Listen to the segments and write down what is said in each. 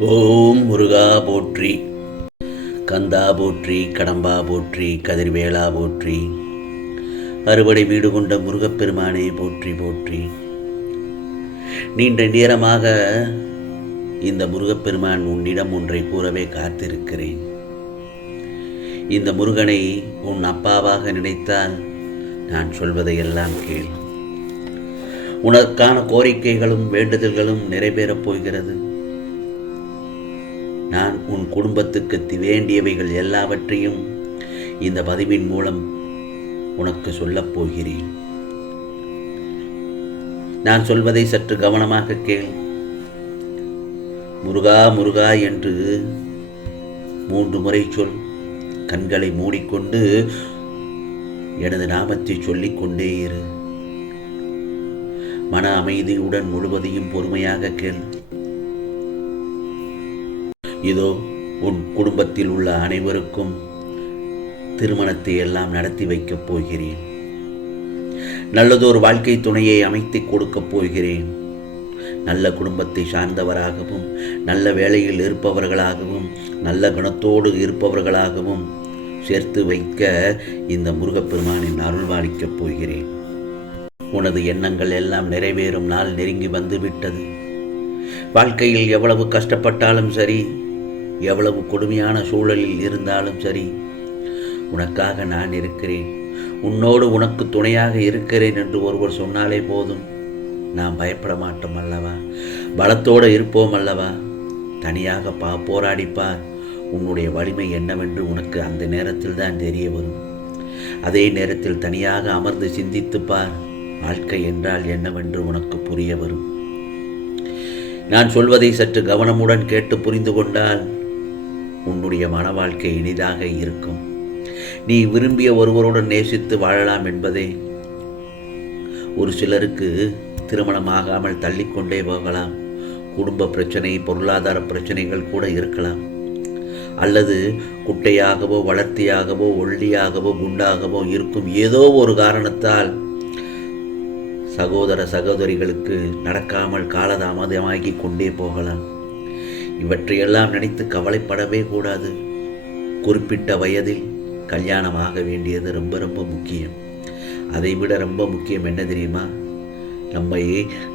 ஓம் முருகா போற்றி, கந்தா போற்றி, கடம்பா போற்றி, கதிர்வேளா போற்றி, அறுபடை வீடு கொண்ட முருகப்பெருமானே போற்றி போற்றி. நீண்ட நேரமாக இந்த முருகப்பெருமான் உன்னிடம் ஒன்றை கூறவே காத்திருக்கிறேன். இந்த முருகனை உன் அப்பாவாக நினைத்தால் நான் சொல்வதையெல்லாம் கேள். உனக்கான கோரிக்கைகளும் வேண்டுதல்களும் நிறைவேறப் போகிறது. நான் உன் குடும்பத்துக்கு வேண்டியவைகள் எல்லாவற்றையும் இந்த பதிவின் மூலம் உனக்கு சொல்லப் போகிறேன். நான் சொல்வதை சற்று கவனமாக கேள். முருகா முருகா என்று 3 முறை சொல். கண்களை மூடிக்கொண்டு எனது நாமத்தை சொல்லிக்கொண்டே இரு. மன அமைதியுடன் முழுவதையும் பொறுமையாக கேள். இதோ உன் குடும்பத்தில் உள்ள அனைவருக்கும் திருமணத்தை எல்லாம் நடத்தி வைக்கப் போகிறேன். நல்லதொரு வாழ்க்கை துணையை அமைத்து கொடுக்கப் போகிறேன். நல்ல குடும்பத்தை சார்ந்தவராகவும், நல்ல வேலையில் இருப்பவர்களாகவும், நல்ல குணத்தோடு இருப்பவர்களாகவும் சேர்த்து வைக்க இந்த முருகப்பெருமானின் அருள்வாளிக்கப் போகிறேன். உனது எண்ணங்கள் எல்லாம் நிறைவேறும் நாள் நெருங்கி வந்துவிட்டது. வாழ்க்கையில் எவ்வளவு கஷ்டப்பட்டாலும் சரி, எவ்வளவு கொடுமையான சூழலில் இருந்தாலும் சரி, உனக்காக நான் இருக்கிறேன், உன்னோடு உனக்கு துணையாக இருக்கிறேன் என்று ஒருவர் சொன்னாலே போதும். நாம் பயப்பட மாட்டோம் அல்லவா? பலத்தோடு இருப்போம் அல்லவா? தனியாக போராடிப்பார். உன்னுடைய வலிமை என்னவென்று உனக்கு அந்த நேரத்தில் தான் தெரிய வரும். அதே நேரத்தில் தனியாக அமர்ந்து சிந்தித்துப்பார். வாழ்க்கை என்றால் என்னவென்று உனக்கு புரிய வரும். நான் சொல்வதை சற்று கவனமுடன் கேட்டு புரிந்து கொண்டால் உன்னுடைய மன வாழ்க்கை இனிதாக இருக்கும். நீ விரும்பிய ஒருவருடன் நேசித்து வாழலாம் என்பதே. ஒரு சிலருக்கு திருமணமாகாமல் தள்ளிக்கொண்டே போகலாம். குடும்ப பிரச்சனை, பொருளாதார பிரச்சனைகள் கூட இருக்கலாம். அல்லது குட்டையாகவோ, வளர்த்தியாகவோ, ஒல்லியாகவோ, குண்டாகவோ இருக்கும் ஏதோ ஒரு காரணத்தால் சகோதர சகோதரிகளுக்கு நடக்காமல் காலதாமதமாகி கொண்டே போகலாம். இவற்றையெல்லாம் நினைத்து கவலைப்படவே கூடாது. குறிப்பிட்ட வயதில் கல்யாணமாக வேண்டியது ரொம்ப ரொம்ப முக்கியம். அதைவிட ரொம்ப முக்கியம் என்ன தெரியுமா?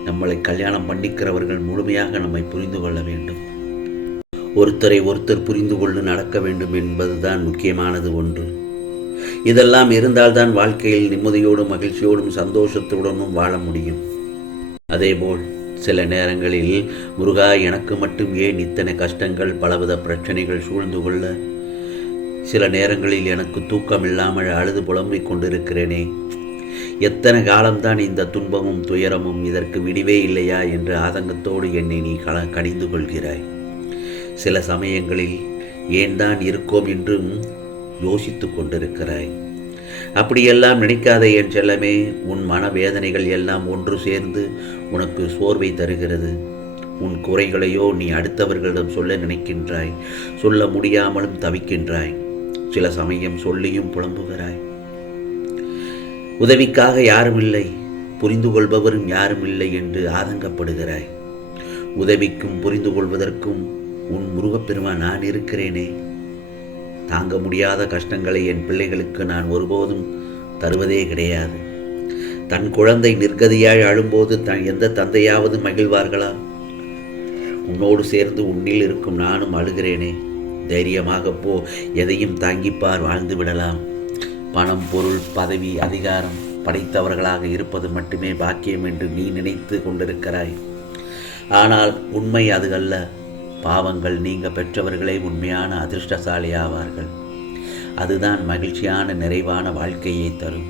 நம்மளை கல்யாணம் பண்ணிக்கிறவர்கள் முழுமையாக நம்மை புரிந்து கொள்ள வேண்டும். ஒருத்தரை ஒருத்தர் புரிந்து கொண்டு நடக்க வேண்டும் என்பதுதான் முக்கியமானது ஒன்று. இதெல்லாம் இருந்தால்தான் வாழ்க்கையில் நிம்மதியோடும் மகிழ்ச்சியோடும் சந்தோஷத்துடனும் வாழ முடியும். அதேபோல் சில நேரங்களில் முருகா, எனக்கு மட்டும் ஏன் இத்தனை கஷ்டங்கள், பலவித பிரச்சனைகள் சூழ்ந்து கொள்ள? சில நேரங்களில் எனக்கு தூக்கம் இல்லாமல் அழுது புலம்பிக் கொண்டிருக்கிறேனே, எத்தனை காலம்தான் இந்த துன்பமும் துயரமும், இதற்கு விடிவே இல்லையா என்று ஆதங்கத்தோடு என்னை நீ கடிந்து கொள்கிறாய். சில சமயங்களில் ஏன் தான் இருக்கோம் என்றும் யோசித்து கொண்டிருக்கிறாய். அப்படியெல்லாம் நினைக்காதே என் செல்லமே. உன் மனவேதனைகள் எல்லாம் ஒன்று சேர்ந்து உனக்கு சோர்வை தருகிறது. உன் குறைகளையோ நீ அடுத்தவர்களிடம் சொல்ல நினைக்கின்றாய். சொல்ல முடியாமலும் தவிக்கின்றாய். சில சமயம் சொல்லியும் புலம்புகிறாய். உதவிக்காக யாரும் இல்லை, புரிந்து கொள்பவரும் யாரும் இல்லை என்று ஆதங்கப்படுகிறாய். உதவிக்கும் புரிந்து கொள்வதற்கும் உன் முருகப்பெருமான் நான் இருக்கிறேனே. தாங்க முடியாத கஷ்டங்களை என் பிள்ளைகளுக்கு நான் ஒருபோதும் தருவதே கிடையாது. தன் குழந்தை நிர்கதியாய் அழும்போது எந்த தந்தையாவது மகிழ்வார்களா? உன்னோடு சேர்ந்து உன்னில் இருக்கும் நானும் அழுகிறேனே. தைரியமாக போ, எதையும் தாங்கிப்பார், வாழ்ந்து விடலாம். பணம், பொருள், பதவி, அதிகாரம் படைத்தவர்களாக இருப்பது மட்டுமே பாக்கியம் என்று நீ நினைத்து கொண்டிருக்கிறாய். ஆனால் உண்மை அது அல்ல. பாவங்கள் நீங்க பெற்றவர்களே உண்மையான அதிர்ஷ்டசாலியாவார்கள். அதுதான் மகிழ்ச்சியான நிறைவான வாழ்க்கையை தரும்.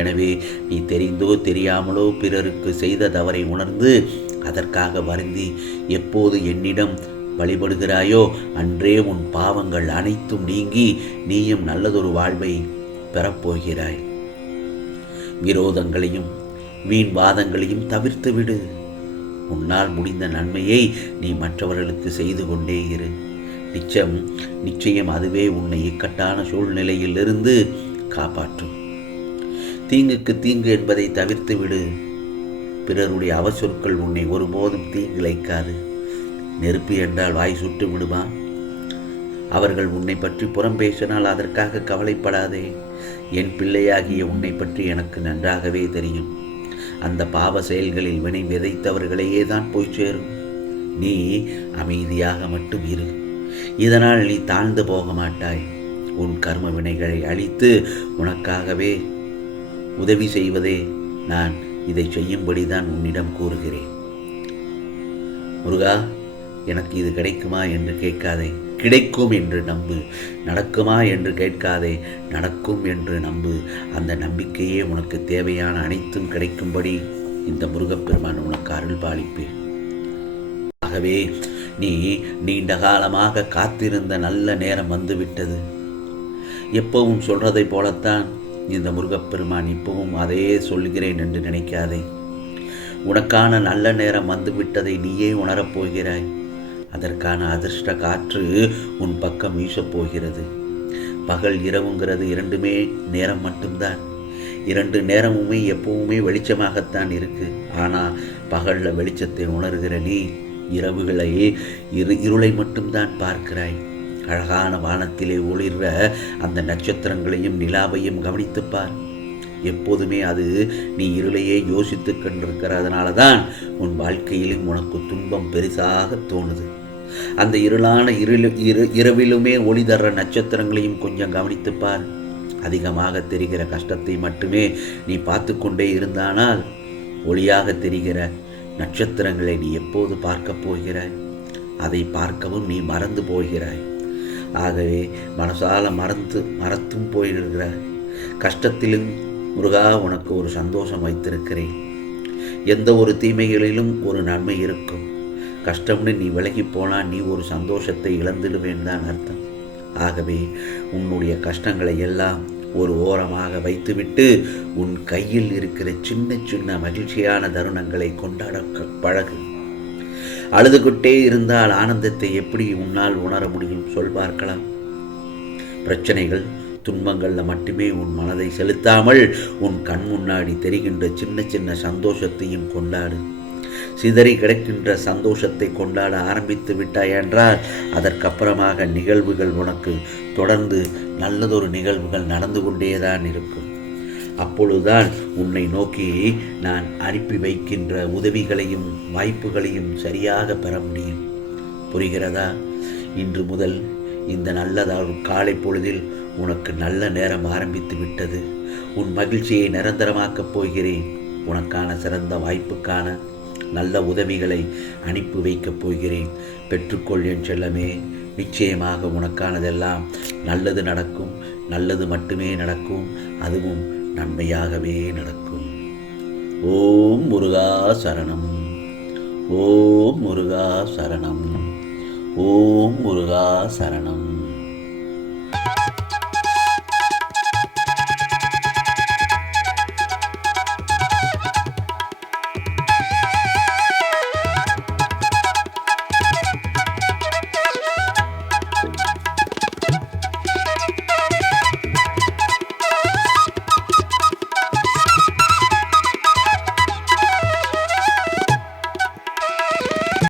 எனவே நீ தெரிந்தோ தெரியாமலோ பிறருக்கு செய்த தவறை உணர்ந்து அதற்காக வருந்தி எப்போது என்னிடம் வழிபடுகிறாயோ அன்றே உன் பாவங்கள் அனைத்தும் நீங்கி நீயும் நல்லதொரு வாழ்வை பெறப்போகிறாய். விரோதங்களையும் வீண் வாதங்களையும் தவிர்த்து விடு. உன்னால் முடிந்த நன்மையை நீ மற்றவர்களுக்கு செய்து கொண்டே இரு. நிச்சயம் அதுவே உன்னை இக்கட்டான சூழ்நிலையிலிருந்து காப்பாற்றும். தீங்குக்கு தீங்கு என்பதை தவிர்த்து விடு. பிறருடைய அவசொற்கள் உன்னை ஒருபோதும் தீங்கிழைக்காது. நெருப்பு என்றால் வாய் சுட்டு விடுமா? அவர்கள் உன்னை பற்றி புறம் பேசினால் அதற்காக கவலைப்படாதே. என் பிள்ளையாகிய உன்னை பற்றி எனக்கு நன்றாகவே தெரியும். அந்த பாவ செயல்களில் வினை விதைத்தவர்களையே தான் போய் சேரும். நீ அமைதியாக மட்டும் இரு. இதனால் நீ தாழ்ந்து போக மாட்டாய். உன் கர்ம வினைகளை அழித்து உனக்காகவே உதவி செய்வதே நான் இதை செய்யும்படிதான் உன்னிடம் கூறுகிறேன். முருகா, எனக்கு இது கிடைக்குமா என்று கேட்காதே, கிடைக்கும் என்று நம்பு. நடக்குமா என்று கேட்காதே, நடக்கும் என்று நம்பு. அந்த நம்பிக்கையே உனக்கு தேவையான அனைத்தும் கிடைக்கும்படி இந்த முருகப்பெருமான் உனக்கு அருள் பாலிப்பேன். ஆகவே நீ நீண்ட காலமாக காத்திருந்த நல்ல நேரம் வந்துவிட்டது. எப்பவும் சொல்றதை போலத்தான் இந்த முருகப்பெருமான் இப்பவும் அதையே சொல்கிறேன் என்று நினைக்காதே. உனக்கான நல்ல நேரம் வந்துவிட்டதை நீயே உணரப்போகிறாய். அதற்கான அதிர்ஷ்ட காற்று உன் பக்கம் வீசப்போகிறது. பகல் இரவுங்கிறது இரண்டுமே நேரம் மட்டும்தான். இரண்டு நேரமுமே எப்பவுமே வெளிச்சமாகத்தான் இருக்கு. ஆனால் பகலில் வெளிச்சத்தை உணர்கிற நீ இரவுகளை இருளை மட்டும்தான் பார்க்கிறாய். அழகான வானத்திலே ஒளிர்ற அந்த நட்சத்திரங்களையும் நிலாவையும் கவனித்துப்பார். எப்போதுமே அது நீ இருளையே யோசித்து கொண்டிருக்கிறதுனால தான் உன் வாழ்க்கையிலும் உனக்கு துன்பம் பெரிசாக தோணுது. அந்த இருளான இரவிலுமே ஒளி தர்ற நட்சத்திரங்களையும் கொஞ்சம் கவனித்துப்பார். அதிகமாக தெரிகிற கஷ்டத்தை மட்டுமே நீ பார்த்து கொண்டே இருந்தானால் ஒளியாக தெரிகிற நட்சத்திரங்களை நீ எப்போது பார்க்க போகிறாய்? அதை பார்க்கவும் நீ மறந்து போகிறாய். ஆகவே மனசால மறத்தும் போயிருக்கிறாய். கஷ்டத்திலும் முருகா உனக்கு ஒரு சந்தோஷம் வைத்திருக்கிறேன். எந்த ஒரு தீமைகளிலும் ஒரு நன்மை இருக்கும். கஷ்டம்னு நீ விலகி போனால் நீ ஒரு சந்தோஷத்தை இழந்துடுவேன் தான் அர்த்தம். ஆகவே உன்னுடைய கஷ்டங்களை எல்லாம் ஒரு ஓரமாக வைத்துவிட்டு உன் கையில் இருக்கிற சின்ன சின்ன மகிழ்ச்சியான தருணங்களை கொண்டாட பழகு. அழுதுகிட்டே இருந்தால் ஆனந்தத்தை எப்படி உன்னால் உணர முடியும்? சொல் பார்க்கலாம். பிரச்சனைகள் துன்பங்களில் மட்டுமே உன் மனதை செலுத்தாமல் உன் கண் முன்னாடி தெரிகின்ற சின்ன சின்ன சந்தோஷத்தையும் கொண்டாடு. சிதறி கிடக்கின்ற சந்தோஷத்தை கொண்டாட ஆரம்பித்து விட்டாய் என்றால் அதற்கப்புறமாக நிகழ்வுகள் உனக்கு தொடர்ந்து நல்லதொரு நிகழ்வுகள் நடந்து கொண்டேதான் இருக்கும். அப்பொழுதுதான் உன்னை நோக்கி நான் அனுப்பி வைக்கின்ற உதவிகளையும் வாய்ப்புகளையும் சரியாக பெற முடியும். புரிகிறதா? இன்று முதல் இந்த நல்லதாக காலை பொழுதில் உனக்கு நல்ல நேரம் ஆரம்பித்து விட்டது. உன் மகிழ்ச்சியை நிரந்தரமாக்கப் போகிறேன். உனக்கான சிறந்த வாய்ப்புக்கான நல்ல உதவிகளை அனுப்பி வைக்கப் போகிறேன். பெற்றுக்கொள் என் செல்லமே. நிச்சயமாக உனக்கானதெல்லாம் நல்லது நடக்கும். நல்லது மட்டுமே நடக்கும். அதுவும் நன்மையாகவே நடக்கும். ஓம் முருகா சரணம். ஓம் முருகா சரணம். ஓம் முருகா சரணம்.